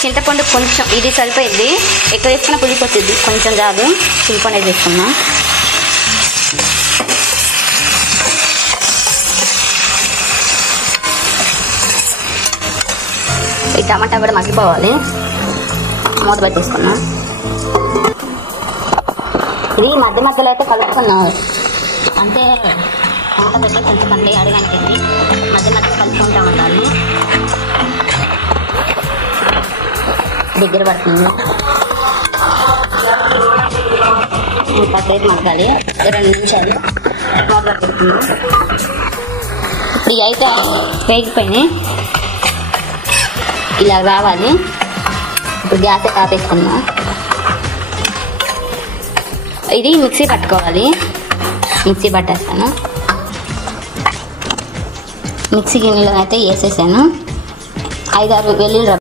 చింతపండు కొంచెం, ఇది సరిపోయింది, ఎక్కువ వేసుకున్న పులుపు వచ్చింది, కొంచెం చాలు. చింతపండు వేసుకున్నాం. ఈ టమాటా కూడా మగ్గిపోవాలి. మూత పెట్టేసుకున్నాం. ఇది మధ్య మధ్యలో అయితే కలుపుకున్నాం, అంటే మూత పెట్టి కొంచెం కంటే అడగానికి మధ్య మధ్య కలుపుకుంటూ ఉండాలి. దగ్గర పడుతుంది, కాసేపు మగ్గాలి, 2 నిమిషాలు మూత పెడుతుంది. ఇప్పుడు అయితే వేగిపోయినాయి, ఇలా రావాలి. ఇప్పుడు గ్యాస్ ఆపేసుకున్నాం. ఇది మిక్సీ పట్టుకోవాలి. మిక్సీ పట్టేస్తాను. మిక్సీ గిన్నెలో అయితే వేసేసాను. 5-6 వెల్లుల్లి